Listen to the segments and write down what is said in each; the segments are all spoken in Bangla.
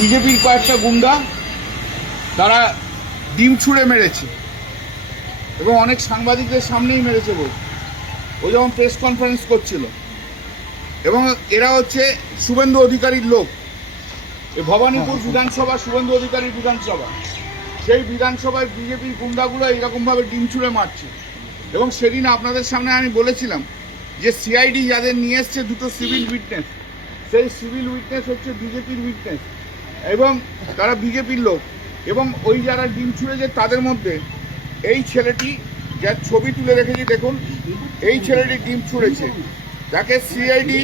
বিজেপির কয়েকটা গুন্ডা তারা ডিম ছুঁড়ে মেরেছে এবং অনেক সাংবাদিকদের সামনেই মেরেছে বল। ও যখন প্রেস কনফারেন্স করছিল এবং এরা হচ্ছে শুভেন্দু অধিকারীর লোক। এই ভবানীপুর বিধানসভা শুভেন্দু অধিকারীর বিধানসভা, সেই বিধানসভায় বিজেপির গুন্ডাগুলো এইরকমভাবে ডিম ছুঁড়ে মারছে। এবং সেদিন আপনাদের সামনে আমি বলেছিলাম যে সিআইডি যাদের নিয়ে এসছে দুটো সিভিল উইটনেস, সেই সিভিল উইটনেস হচ্ছে বিজেপির উইটনেস এবং তারা বিজেপির লোক। এবং ওই যারা ডিম ছুঁড়েছে তাদের মধ্যে এই ছেলেটি, যার ছবি তুলে রেখেছি দেখুন, এই ছেলেটি ডিম ছুঁড়েছে, যাকে সিআইডি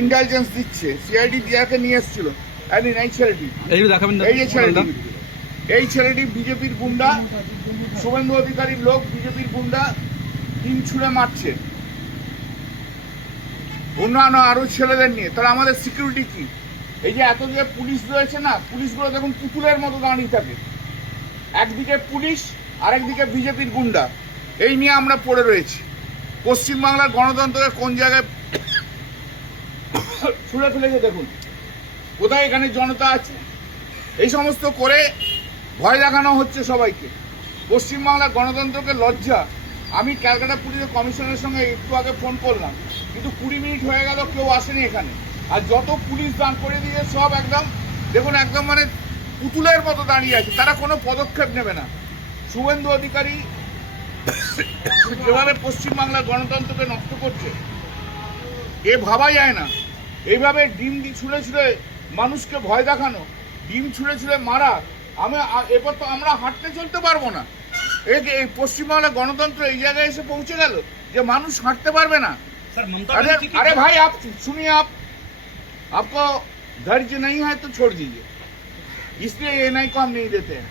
ইন্টেলিজেন্স দিচ্ছে, সিআইডি যাকে নিয়ে এসেছিল। এই ছেলেটি, এই যে ছেলেটি, এই ছেলেটি বিজেপির গুন্ডা, শুভেন্দু অধিকারীর লোক, বিজেপির গুন্ডা ডিম ছুঁড়ে মারছে অন্যান্য আরো ছেলেদের নিয়ে। তাহলে আমাদের সিকিউরিটি কি? এই যে এত যে পুলিশ রয়েছে না, পুলিশগুলো দেখুন পুতুলের মতো দাঁড়িয়ে থাকে, একদিকে পুলিশ আরেকদিকে বিজেপির গুন্ডা। এই নিয়ে আমরা পড়ে রয়েছি। পশ্চিমবাংলার গণতন্ত্রকে কোন জায়গায় ছুঁড়ে ফেলেছে দেখুন, কোথায় এখানে জনতা আছে। এই সমস্ত করে ভয় দেখানো হচ্ছে সবাইকে। পশ্চিমবাংলার গণতন্ত্রকে লজ্জা। আমি ক্যালকাটা পুলিশের কমিশনের সঙ্গে একটু আগে ফোন করলাম, কিন্তু 20 মিনিট হয়ে গেল, কেউ আসেনি এখানে। আর যত পুলিশ দান করে দিয়ে সব একদম দেখুন, একদম মানে পুতুলের মতো দাঁড়িয়ে আছে, তারা কোনো পদক্ষেপ নেবে না। শুভেন্দু অধিকারী যেভাবে পশ্চিমবাংলার গণতন্ত্রকে নষ্ট করছে, এ ভাবা যায় না। এইভাবে ডিম ছুঁড়ে ছুঁড়ে মানুষকে ভয় দেখানো, ডিম ছুঁড়ে ছুঁড়ে মারা, এরপর তো আমরা হাঁটতে চলতে পারবো না। এই পশ্চিমবাংলার গণতন্ত্র এই জায়গায় এসে পৌঁছে গেল যে মানুষ হাঁটতে পারবে না। अरे भाई आप सुनिए, आपको धैर्य नहीं है तो छोड़ दीजिए, इसलिए ये नहीं को हम नहीं देते हैं।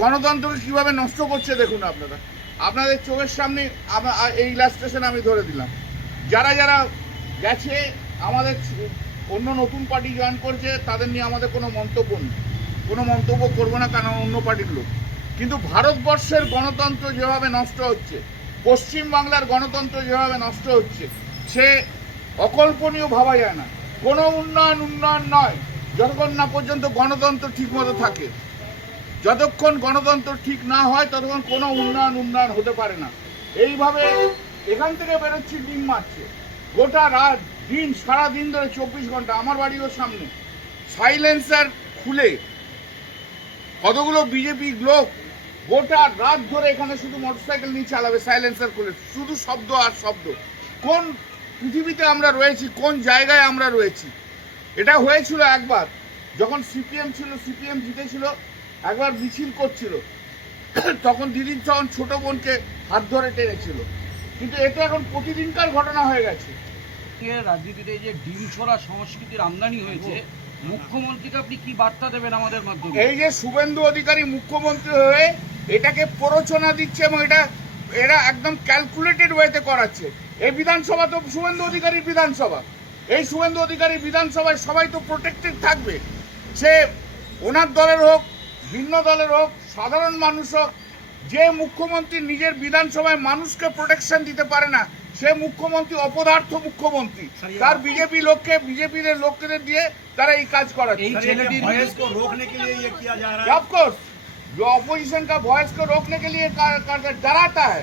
গণতন্ত্রকে কিভাবে নষ্ট করছে দেখুন আপনারা, আপনাদের চোখের সামনে। এই ইলাস্ট্রেশন আমি ধরে দিলাম। যারা যারা গেছে, আমাদের অন্য নতুন পার্টি জয়েন করছে, তাদের নিয়ে আমাদের কোনো মন্তব্য নেই, কোনো মন্তব্য করবো না, কারণ অন্য পার্টির লোক। কিন্তু ভারতবর্ষের গণতন্ত্র যেভাবে নষ্ট হচ্ছে, পশ্চিমবাংলার গণতন্ত্র যেভাবে নষ্ট হচ্ছে, সে অকল্পনীয় ভাবা যায় না। কোনো উন্নয়ন নয় যতক্ষণ না পর্যন্ত গণতন্ত্র ঠিক মতো থাকে। যতক্ষণ গণতন্ত্র ঠিক না হয় ততক্ষণ কোনো উন্নয়ন হতে পারে না। এইভাবে এখান থেকে বেরোচ্ছি, ডিম মারছে গোটা রাত দিন, সারা দিন ধরে 24 ঘন্টা। আমার বাড়িও সামনে, সাইলেন্সার খুলে কতগুলো বিজেপি লোক গোটা রাত ধরে এখানে শুধু মোটরসাইকেল নিয়ে চালাবে, সাইলেন্সার খুলে, শুধু শব্দ আর শব্দ। কোন পৃথিবীতে আমরা রয়েছি, কোন জায়গায় আমরা রয়েছি? এটা হয়েছিল একবার যখন সিপিএম ছিল, সিপিএম জিতেছিল, একবার মিছিল করছিল, তখন দিদির যখন ছোট বোনকে হাত ধরে টেনেছিল। কিন্তু এটা এখন প্রতিদিনকার ঘটনা হয়ে গেছে। রাজনীতিতে যে ডিম ছোড়া সংস্কৃতির আমদানি হয়েছে, মুখ্যমন্ত্রীকে আপনি কি বার্তা দেবেন আমাদের মাধ্যমে? এই যে শুভেন্দু অধিকারী মুখ্যমন্ত্রী হয়ে এটাকে প্ররোচনা দিচ্ছে এবং এরা একদম ক্যালকুলেটেড ওয়েতে করাচ্ছে। এই বিধানসভা তো শুভেন্দু অধিকারীর বিধানসভা, এই শুভেন্দু অধিকারী বিধানসভায় সবাই তো প্রোটেক্টেড থাকবে। সে ওনার দলের হোক, ভিন্ন দলের হোক, সাধারণ মানুষ হোক। যে মুখ্যমন্ত্রী নিজের বিধানসভায় মানুষকে প্রোটেকশন দিতে পারে না, সে মুখ্যমন্ত্রী অপদার্থ মুখ্যমন্ত্রী। তার বিজেপির লোকদের দিয়ে তারা এই কাজ করাচ্ছে। ऑफकोर्स जो अपोजिशन का वॉइस को रोकने के लिए डराता है,